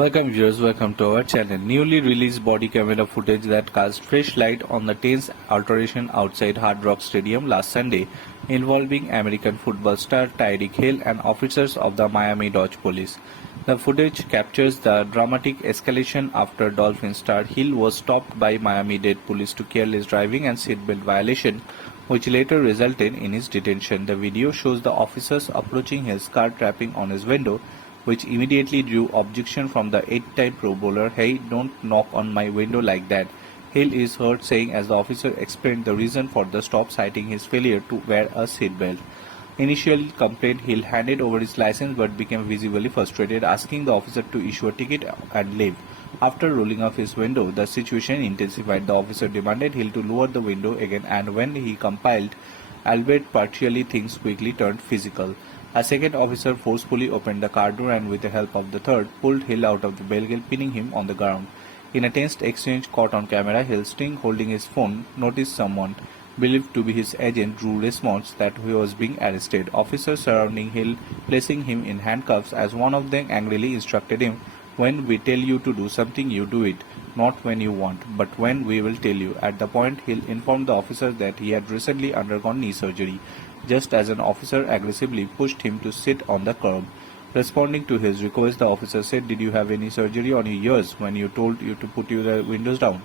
Welcome viewers, welcome to our channel. Newly released body camera footage that cast fresh light on the tense altercation outside Hard Rock Stadium last Sunday involving American football star Tyreek Hill and officers of the Miami Dodge Police. The footage captures the dramatic escalation after Dolphins star Hill was stopped by Miami-Dade police to careless driving and seatbelt violation, which later resulted in his detention. The video shows the officers approaching his car, tapping on his window, which immediately drew objection from the 8-time Pro Bowler. "Hey, don't knock on my window like that," Hill is heard saying as the officer explained the reason for the stop, citing his failure to wear a seatbelt. Initially complained, Hill handed over his license but became visibly frustrated, asking the officer to issue a ticket and leave. After rolling off his window, the situation intensified. The officer demanded Hill to lower the window again, and when he complied, albeit partially, things quickly turned physical. A second officer forcefully opened the car door and, with the help of the third, pulled Hill out of the vehicle, pinning him on the ground. In a tense exchange caught on camera, Hill, still holding his phone, noticed someone, believed to be his agent, drew response that he was being arrested. Officers surrounding Hill, placing him in handcuffs, as one of them angrily instructed him, "When we tell you to do something, you do it. Not when you want, but when we will tell you." At the point, Hill informed the officers that he had recently undergone knee surgery, just as an officer aggressively pushed him to sit on the curb. Responding to his request, the officer said, "Did you have any surgery on your ears when you told you to put your windows down?"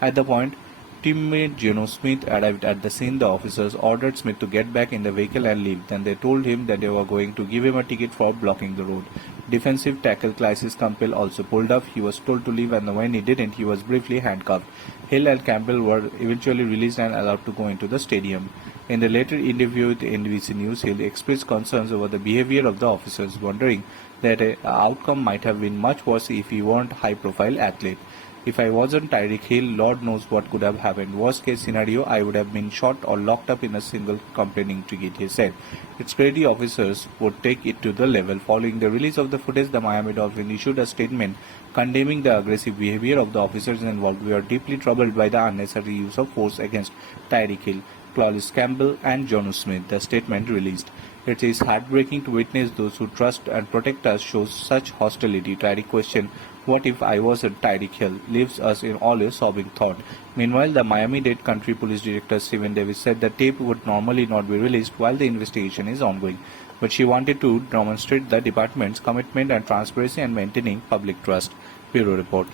At the point, teammate Geno Smith arrived at the scene. The officers ordered Smith to get back in the vehicle and leave. Then they told him that they were going to give him a ticket for blocking the road. Defensive tackle Clysis Campbell also pulled up. He was told to leave, and when he didn't, he was briefly handcuffed. Hill and Campbell were eventually released and allowed to go into the stadium. In the later interview with NBC News, Hill expressed concerns over the behavior of the officers, wondering that an outcome might have been much worse if he weren't a high-profile athlete. "If I wasn't Tyreek Hill, Lord knows what could have happened. Worst case scenario, I would have been shot or locked up in a single complaining ticket," he said. "It's crazy officers would take it to the level." Following the release of the footage, the Miami Dolphins issued a statement condemning the aggressive behavior of the officers involved. "We are deeply troubled by the unnecessary use of force against Tyreek Hill, Clysis Campbell and Geno Smith," the statement released. "It is heartbreaking to witness those who trust and protect us show such hostility." Tyreek questioned, "What if I wasn't Tyreek Hill?" leaves us in all a sobbing thought. Meanwhile, the Miami-Dade County Police Director Stephen Davis said the tape would normally not be released while the investigation is ongoing, but she wanted to demonstrate the department's commitment and transparency and maintaining public trust. Bureau Report.